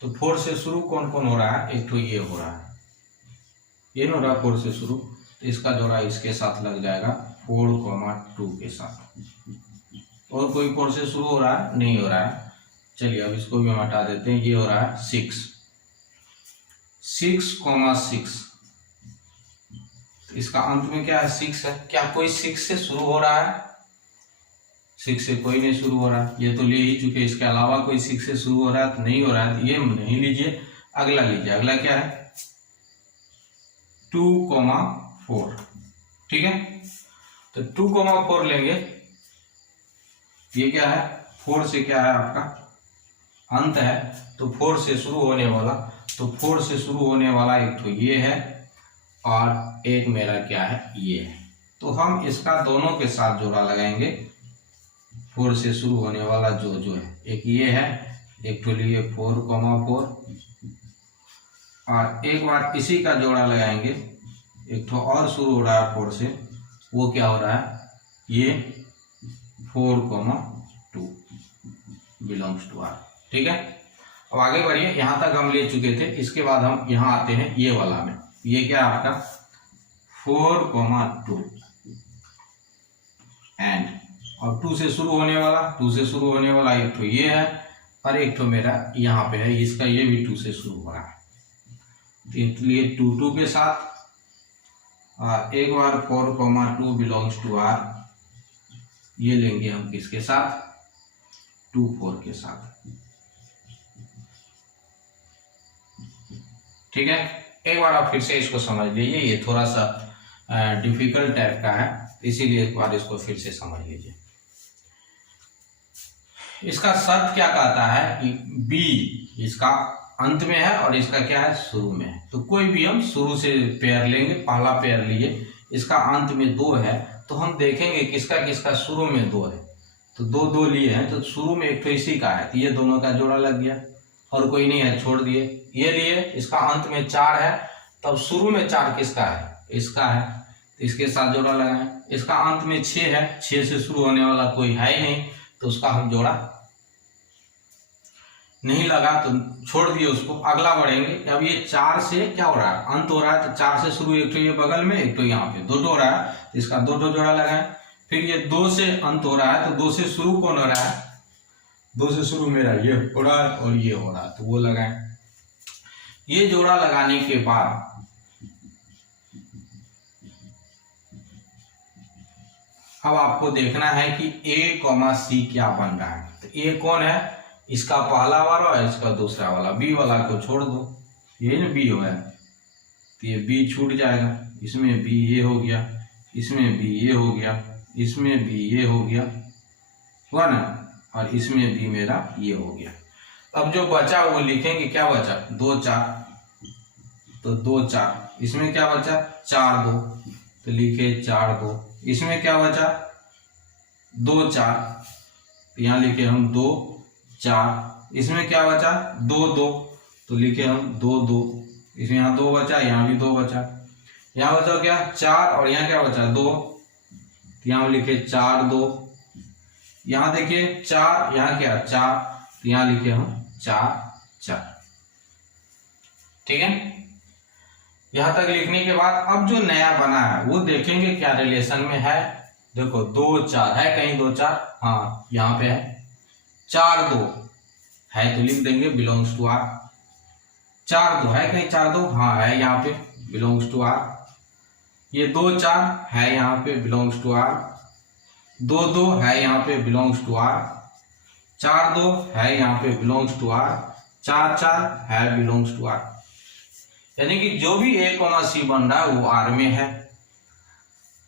तो 4 से शुरू कौन कौन हो रहा है, एक तो ये हो रहा है, ये हो रहा है 4 से शुरू। तो इसका जोड़ा इसके साथ लग जाएगा 4,2 के साथ। और कोई 4 से शुरू हो रहा है, नहीं हो रहा है। चलिए अब इसको भी हम हटा देते हैं। ये हो रहा है 6, 6,6। तो इसका अंत में क्या है, 6 है। क्या कोई 6 से शुरू हो रहा है, 6 से कोई नहीं शुरू हो रहा है, ये तो ले ही चुके। इसके अलावा कोई 6 से शुरू हो रहा है तो नहीं हो रहा है, तो ये नहीं लीजिए। अगला लीजिए, अगला क्या है, 2,4, ठीक है। तो 2,4 लेंगे। ये क्या है, 4 से क्या है आपका अंत है, तो 4 से शुरू होने वाला। तो 4 से शुरू होने वाला एक तो ये है और एक मेरा क्या है, ये है। तो हम इसका दोनों के साथ जोड़ा लगाएंगे। 4 से शुरू होने वाला जो है, एक ये है, एक तो लिए 4,4, और एक बार इसी का जोड़ा लगाएंगे। एक तो और शुरू हो रहा है 4 से, वो क्या हो रहा है, ये 4,2 बिलोंग्स टू आर, ठीक है। अब आगे बढ़िए, यहां तक हम ले चुके थे। इसके बाद हम यहां आते हैं ये वाला में। ये क्या आपका 4,2 एंड, और 2 से शुरू होने वाला, 2 से शुरू होने वाला एक तो ये है और एक तो मेरा यहाँ पे है, इसका ये भी 2 से शुरू हो रहा है। तो इसलिए 2 के साथ, और एक बार 4,2 बिलोंग्स टू आर, ये लेंगे हम किसके साथ, 2 4 के साथ, ठीक है। एक बार आप फिर से इसको समझ लीजिए, ये थोड़ा सा डिफिकल्ट टाइप का है, इसीलिए एक बार इसको फिर से समझ लीजिए। इसका शर्त क्या कहता है कि बी इसका अंत में है और इसका क्या है, शुरू में है। तो कोई भी हम शुरू से पेयर लेंगे, पहला पेयर लिए, इसका अंत में 2 है, तो हम देखेंगे किसका किसका शुरू में 2 है। तो 2 2 लिए हैं, तो शुरू में एक तो इसी का है, तो ये दोनों का जोड़ा लग गया, और कोई नहीं है, छोड़ दिए। ये लिए, इसका अंत में 4 है, तब शुरू में 4 किसका है, इसका है, तो इसके साथ जोड़ा लगाएं। इसका अंत में 6 है, 6 से शुरू होने वाला कोई है ही नहीं, तो उसका हम जोड़ा नहीं लगा, तो छोड़ दिए उसको। अगला बढ़ेंगे। अब ये 4 से क्या हो रहा है, अंत हो रहा है, तो 4 से शुरू एक तो ये बगल में, एक तो यहाँ पे 2 हो रहा है, तो इसका 2 जोड़ा लगाएं। फिर ये 2 से अंत हो रहा है, तो 2 से शुरू कौन हो रहा है, 2 से शुरू मेरा ये हो रहा है और ये हो रहा है, तो वो लगाएं। ये जोड़ा लगाने के बाद अब आपको देखना है कि A, C क्या बन रहा है। तो A कौन है, इसका पहला वाला और इसका दूसरा वाला। B वाला को छोड़ दो, ये ना B है, तो ये B छूट जाएगा। इसमें B ये हो गया, इसमें B ये हो गया, इसमें B ये हो गया, हुआ ना, और इसमें भी मेरा ये हो गया। अब जो बचा वो लिखेंगे, क्या बचा 2 4, तो 2 4, इसमें क्या बचा 4 2, तो लिखे 4 2, इसमें क्या बचा 2 4, तो यहाँ लिखे हम 2 4, इसमें क्या बचा 2 2, तो लिखे हम 2 2, इसमें यहाँ 2 बचा, यहाँ भी 2 बचा, यहाँ बचा क्या 4 और यहाँ क्या बचा 2, तो यहाँ लिखे 4 2, यहाँ देखिए 4, यहाँ क्या 4, तो यहाँ लिखे हम 4 4। ठीक है, यहां तक लिखने के बाद अब जो नया बना है वो देखेंगे क्या रिलेशन में है। देखो 2 4 है कहीं 2 4, हाँ यहाँ पे है 4 2 है, तो लिख देंगे बिलोंग्स टू आर। 4 2 है कहीं 4 2, हाँ है यहाँ पे बिलोंग्स टू आर। ये 2 4 है यहाँ पे बिलोंग्स टू आर। 2 2 है यहाँ पे बिलोंग्स टू आर। 4 2 है यहाँ पे बिलोंग्स टू आर। 4 4 है बिलोंग्स टू आर। यानी कि जो भी a, c बन रहा है वो आर में है,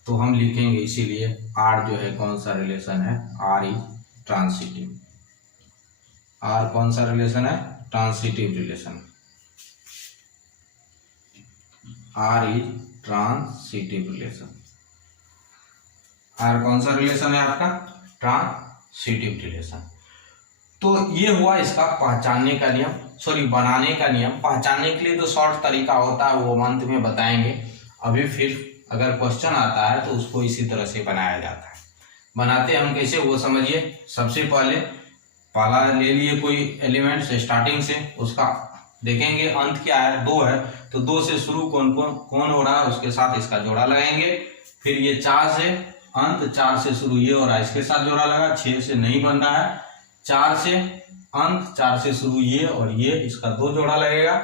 तो हम लिखेंगे इसीलिए आर जो है कौन सा रिलेशन है, आर इज ट्रांसिटिव। आर कौन सा रिलेशन है, transitive relation. R is transitive relation. R कौन सा रिलेशन है आपका, ट्रांसिटिव रिलेशन। तो ये हुआ इसका पहचानने का नियम, सॉरी बनाने का नियम। पहचानने के लिए तो शॉर्ट तरीका होता है, वो अंत में बताएंगे। अभी फिर अगर क्वेश्चन आता है तो उसको इसी तरह से बनाया जाता है। बनाते हम कैसे वो समझिए। सबसे पहले पहला ले लिए कोई एलिमेंट स्टार्टिंग से, उसका देखेंगे अंत क्या है, 2 है, तो 2 से शुरू कौन हो रहा है उसके साथ इसका जोड़ा लगाएंगे। फिर ये 4 से अंत, 4 से शुरू ये हो रहा है इसके साथ जोड़ा लगा। 6 से नहीं बन रहा है, 4 से अंत, 4 से शुरू ये और ये, इसका 2 जोड़ा लगेगा।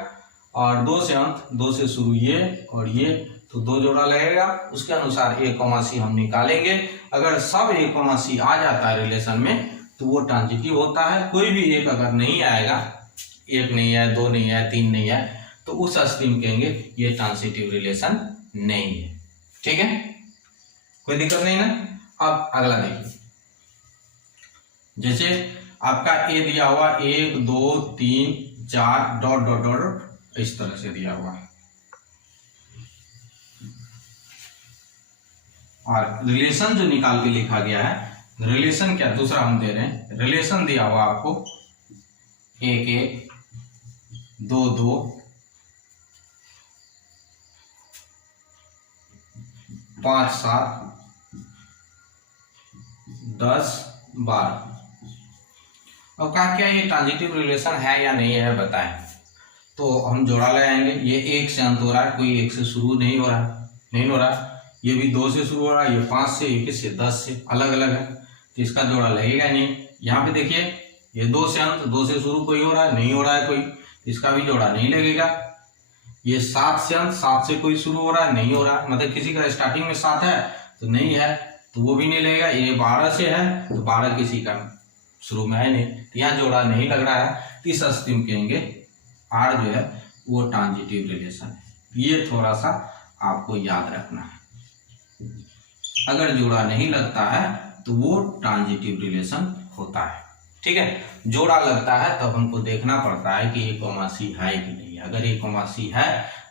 और 2 से अंत, 2 से शुरू ये और ये, तो 2 जोड़ा लगेगा। उसके अनुसार a, c हम निकालेंगे। अगर सब a, c आ जाता है रिलेशन में तो वो ट्रांजिटिव होता है। कोई भी एक अगर नहीं आएगा, 1 नहीं है, 2 नहीं है, 3 नहीं है, तो उस स्थिति में कहेंगे ये ट्रांजिटिव रिलेशन नहीं है। ठीक है, कोई दिक्कत नहीं ना। अब अगला देखिए, जैसे आपका ए दिया हुआ 1 2 3 4 डॉट डॉट डॉट इस तरह से दिया हुआ है। और रिलेशन जो निकाल के लिखा गया है, रिलेशन क्या दूसरा हम दे रहे हैं, रिलेशन दिया हुआ आपको 1 1 2 2 5 7 10 12। अब कहा क्या ये ट्रांजिटिव रिलेशन है या नहीं है बताएं। तो हम जोड़ा लगाएंगे। ये 1 से अंत हो रहा है, कोई 1 से शुरू नहीं हो रहा। ये भी 2 से शुरू हो रहा है, ये 5 से, 1 से, 10 से, अलग अलग है, तो इसका जोड़ा लगेगा नहीं। यहाँ पे देखिए ये 2 से अंत, 2 से शुरू कोई हो रहा है, नहीं हो रहा है कोई, तो इसका भी जोड़ा नहीं लगेगा। ये 7 से अंत, 7 से कोई शुरू हो रहा है, नहीं हो रहा है, मतलब किसी का स्टार्टिंग में 7 है तो नहीं है, तो वो भी नहीं लगेगा। ये 12 से है तो 12 किसी का शुरू में है नहीं, तो यहाँ जोड़ा नहीं लग रहा है। तो इस स्थिति में कहेंगे आर जो है वो ट्रांजिटिव रिलेशन है। ये थोड़ा सा आपको याद रखना है। अगर जोड़ा नहीं लगता है तो वो ट्रांजिटिव रिलेशन होता है। ठीक है, जोड़ा लगता है तब हमको देखना पड़ता है कि a, c है कि नहीं। अगर a, c है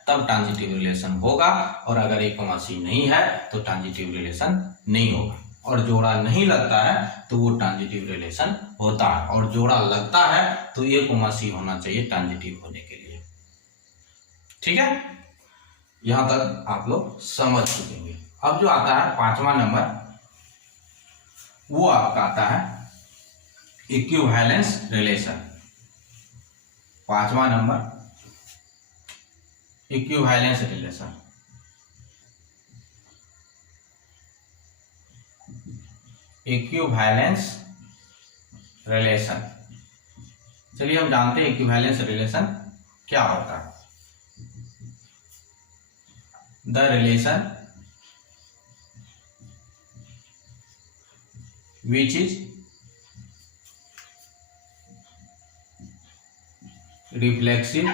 तब ट्रांजिटिव रिलेशन होगा, और अगर a, c नहीं है तो ट्रांजिटिव रिलेशन नहीं होगा। और जोड़ा नहीं लगता है तो वो ट्रांजिटिव रिलेशन होता है, और जोड़ा लगता है तो a, c होना चाहिए ट्रांजिटिव होने के लिए। ठीक है, यहां तक आप लोग समझ चुकेंगे। अब जो आता है 5वां नंबर, वो आपका आता है इक्विवेलेंस रिलेशन। 5वां number equivalence relation. Equivalence relation, चलिए हम जानते हैं इक्विवेलेंस रिलेशन क्या होता है। The relation which is reflexive,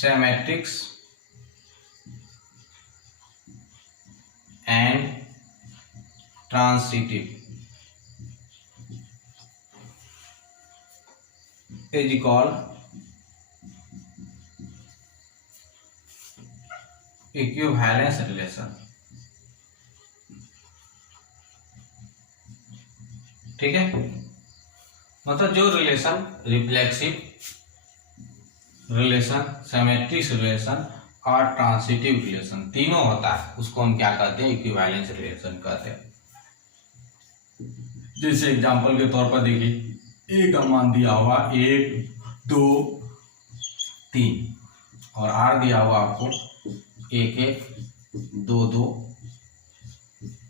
symmetric and transitive। Is called equivalence relation. ठीक है, मतलब जो relation reflexive relation, symmetric relation और ट्रांसिटिव रिलेशन तीनों होता है, उसको हम क्या कहते हैं, इक्विवेलेंस रिलेशन कहते हैं। जैसे एग्जांपल के तौर पर देखिए, ए का मान दिया हुआ 1 2 3 और आर दिया हुआ आपको 1 1 2 2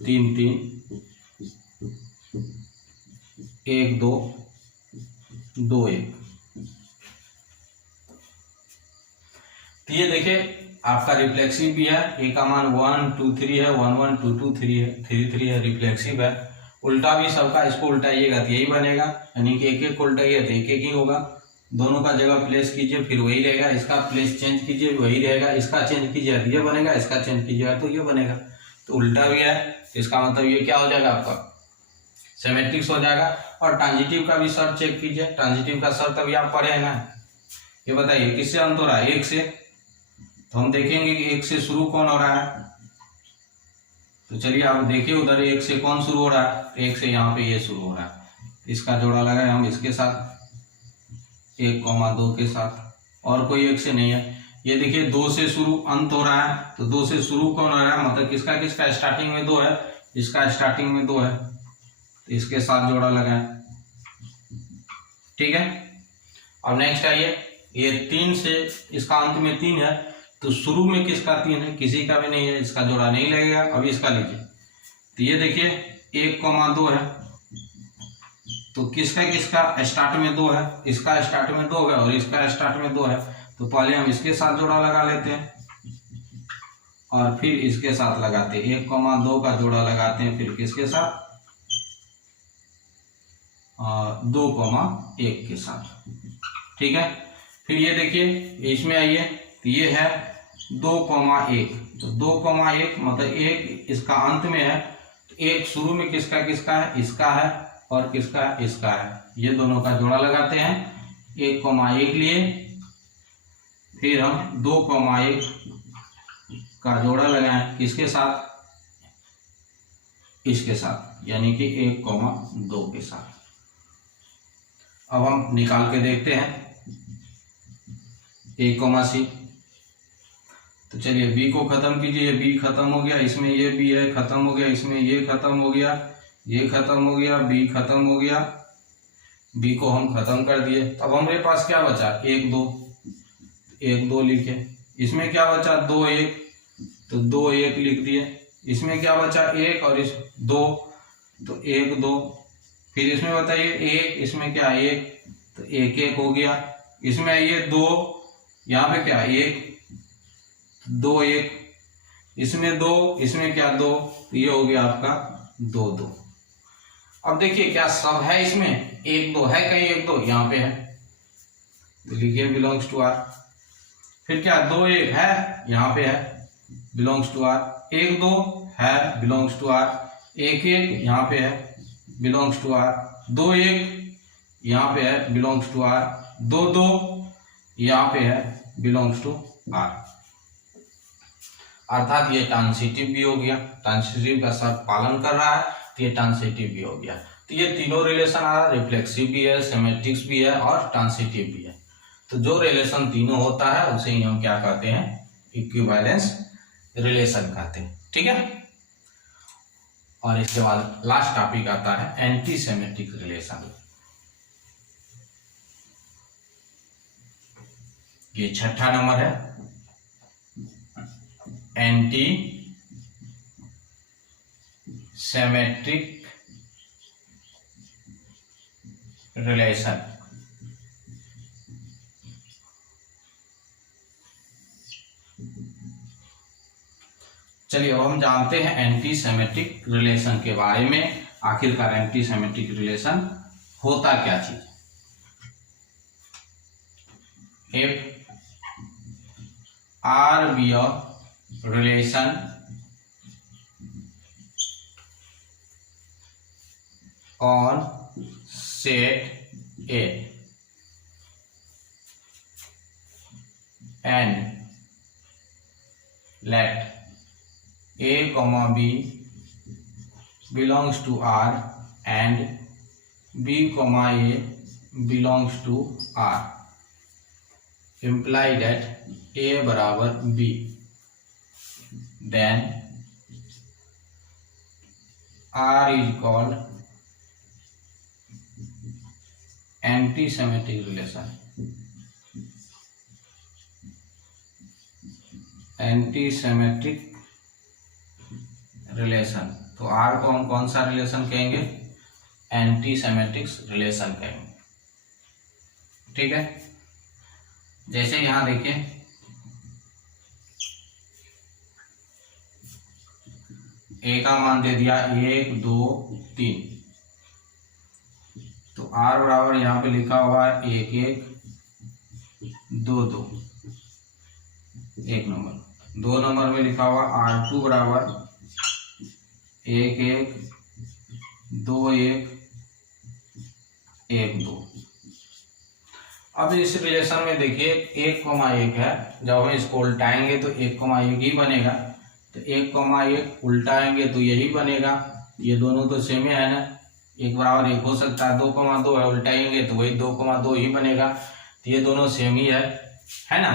3 3 1 2 2 1। तो ये देखिए आपका रिफ्लेक्सिव भी है, ए का मान 1 2 3 है, 1 1 2 2 3 है, 3 3 है, रिफ्लेक्सिव है। उल्टा भी सबका, इसको उल्टाइएगा तो यही बनेगा, यानी कि एक एक उल्टाइए तो एक एक ही होगा। दोनों का जगह प्लेस कीजिए फिर वही रहेगा, इसका प्लेस चेंज कीजिए वही रहेगा, इसका चेंज कीजिए तो ये बनेगा, इसका चेंज कीजिएगा तो ये बनेगा। तो उल्टा भी है, इसका मतलब ये क्या हो जाएगा आपका सिमेट्रिक्स हो जाएगा। और ट्रांजिटिव का भी शर्त चेक कीजिए, ट्रांजिटिव का शर्त अभी आप पढ़े हैं ना, ये बताइए किससे अंत हो रहा है, 1 से। तो हम देखेंगे कि 1 से शुरू कौन हो रहा है, तो चलिए आप देखिए उधर 1 से कौन शुरू हो रहा है, 1 से यहाँ पे ये शुरू हो रहा है, इसका जोड़ा लगाए हम इसके साथ 1,2 के साथ, और कोई 1 से नहीं है। ये देखिए 2 से शुरू अंत हो रहा है, तो 2 से शुरू कौन हो रहा है, मतलब किसका किसका स्टार्टिंग में 2 है, इसका स्टार्टिंग में 2 है, तो इसके साथ जोड़ा लगाए। ठीक है, अब नेक्स्ट आइए, ये 3 से इसका अंत में 3 है, तो शुरू में किसका 3 है, किसी का भी नहीं है, इसका जोड़ा नहीं लगेगा। अब इसका लीजिए, तो ये देखिए 1,2 है, तो किसका किसका स्टार्ट में 2 है, इसका स्टार्ट में 2 है और इसका स्टार्ट में 2 है, तो पहले हम इसके साथ जोड़ा लगा लेते हैं और फिर इसके साथ लगाते हैं, 1,2 का जोड़ा लगाते हैं, फिर किसके साथ 2,1 के साथ। ठीक है, फिर ये देखिए इसमें आइए, तो ये है 2,1, तो 2,1 मतलब 1 इसका अंत में है, तो 1 शुरू में किसका किसका है, इसका है और किसका है, इसका है, ये दोनों का जोड़ा लगाते हैं, 1,1 लिए, फिर हम 2,1 का जोड़ा लगाएं किसके साथ, इसके साथ, यानी कि 1,2 के साथ। अब हम निकाल के देखते हैं A,C, तो चलिए B को खत्म कीजिए, B खत्म हो गया, इसमें ये B है खत्म हो गया, इसमें ये खत्म हो गया, ये खत्म हो गया, B खत्म हो गया, B को हम खत्म कर दिए। अब हमारे पास क्या बचा, 1 2, 1 2 लिखे, इसमें क्या बचा 2 1, तो 2 1 लिख दिए, इसमें क्या बचा 1 और इस 2, तो 1 2, फिर इसमें बताइए 1, इसमें क्या 1, तो 1 1 हो गया, इसमें ये 2, यहाँ पे क्या 1 2 1, इसमें 2, इसमें क्या 2, तो ये हो गया आपका 2 2। अब देखिए क्या सब है इसमें, 1 2 है कहीं, 1 2 यहाँ पे है, तो लिखिए बिलोंग्स टू आर। फिर क्या 2 1 है यहाँ पे है, बिलोंग्स टू आर, 1 2 है बिलोंग्स टू आर, 1 1 यहाँ पे है बिलोंग्स टू आर, 2 1 यहाँ पे है बिलोंग्स टू आर, 2 2 यहाँ पे है बिलोंग्स टू आर। अर्थात ये ट्रांसिटिव भी हो गया, ट्रांसिटिव का शर्त पालन कर रहा है, तो ये ट्रांसिटिव भी हो गया। तो ये तीनों रिलेशन आ रहा है, रिफ्लेक्सिव भी है, सिमेट्रिक्स भी है और ट्रांसिटिव भी है। तो जो रिलेशन तीनों होता है उसे ही हम क्या कहते हैं, इक्विवेलेंस रिलेशन कहते हैं। ठीक है, और इसके बाद लास्ट टॉपिक आता है एंटी सिमेट्रिक रिलेशन। ये 6ठा नंबर है, एंटी सिमेट्रिक रिलेशन। चलिए अब हम जानते हैं एंटी सिमेट्रिक रिलेशन के बारे में, आखिरकार एंटी सिमेट्रिक रिलेशन होता क्या चीज। If R be a relation on set A, and let A, B belongs to R and B, A belongs to R, imply that A बराबर B, then R is called anti-Semitic relation. Anti-Semitic relation, तो R को हम कौन सा relation कहेंगे? Anti सेमेटिक्स relation कहेंगे। ठीक है, जैसे यहां देखिए ए का मान दे दिया 1 2 3, तो आर बराबर यहां पे लिखा हुआ है 1 1 2 2, 1 नंबर। 2 नंबर में लिखा हुआ R2 बराबर 1 1 2 1 1 2। अब इस रिलेशन में देखिए 1,1 है, जब हम इसको उल्टाएंगे तो 1,1 ही बनेगा, तो 1,1 उल्टाएंगे तो यही बनेगा। ये दोनों तो सेम ही है ना, 1 बराबर 1 हो सकता है, 2,2 है, उल्टाएंगे तो वही 2,2 ही बनेगा, तो ये दोनों सेम ही है ना।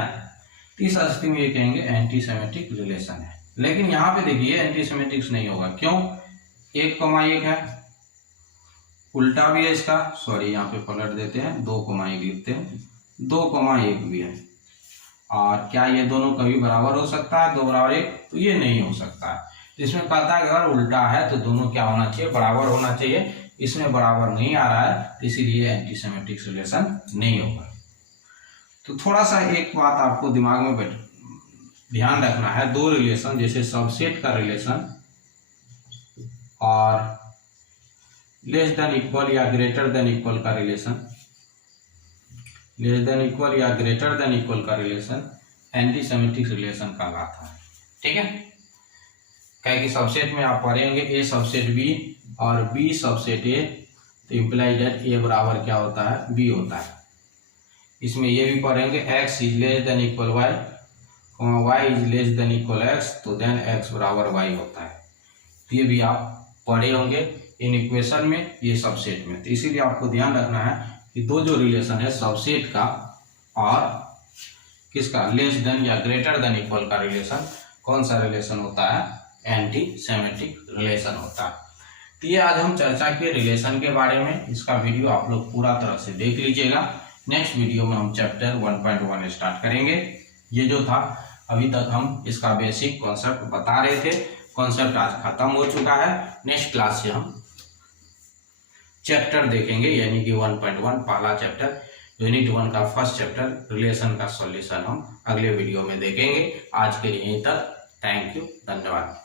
तो इस स्थिति में ये कहेंगे एंटी सेमेटिक रिलेशन है। लेकिन यहाँ पे देखिए एंटी सेमेटिक्स नहीं होगा, क्यों? 1,1 है, उल्टा भी है इसका, सॉरी यहाँ पे पलट देते हैं, 2,1 लिखते हैं, 2,1 भी है। और क्या ये दोनों कभी बराबर हो सकता है? 2 बराबर 1, तो ये नहीं हो सकता है। इसमें कहता है कि अगर उल्टा है तो दोनों क्या होना चाहिए? बराबर होना चाहिए। इसमें बराबर नहीं आ रहा है, इसीलिए एंटी सेमेटिक रिलेशन नहीं होगा। तो थोड़ा सा एक बात आपको दिमाग में ध्यान रखना है, दो रिलेशन जैसे सबसेट का रिलेशन और लेस देन इक्वल या ग्रेटर देन इक्वल का रिलेशन, लेस देन इक्वल या ग्रेटर देन इक्वल का रिलेशन एंटी सेमेटिक रिलेशन कहलाता है। ठीक है, क्या कि सबसेट में आप पढ़ेंगे ए सबसेट बी और बी सबसेट ए, तो इम्प्लाई दैट ए बराबर क्या होता है? बी होता है। इसमें ये भी पढ़ेंगे x is less than equal y, y is less than equal x, तो देन x बराबर y होता है। तो ये भी आप पढ़े होंगे इन इक्वेशन में, ये सबसेट में। तो इसीलिए आपको ध्यान रखना है कि दो जो रिलेशन है सबसेट का और किसका, लेस देन या ग्रेटर देन इक्वल का रिलेशन, कौन सा रिलेशन होता है? एंटी सेमेटिक रिलेशन होता है। तो ये आज हम चर्चा किए रिलेशन के बारे में। इसका वीडियो आप लोग पूरा तरह से देख लीजिएगा। नेक्स्ट वीडियो में हम चैप्टर 1.1 स्टार्ट करेंगे। ये जो था अभी तक हम इसका बेसिक कॉन्सेप्ट बता रहे थे, कॉन्सेप्ट आज खत्म हो चुका है। नेक्स्ट क्लास से हम चैप्टर देखेंगे, यानी कि 1.1 पहला चैप्टर, यूनिट 1 का फर्स्ट चैप्टर रिलेशन का सॉल्यूशन हम अगले वीडियो में देखेंगे। आज के लिए यहीं तक, थैंक यू, धन्यवाद।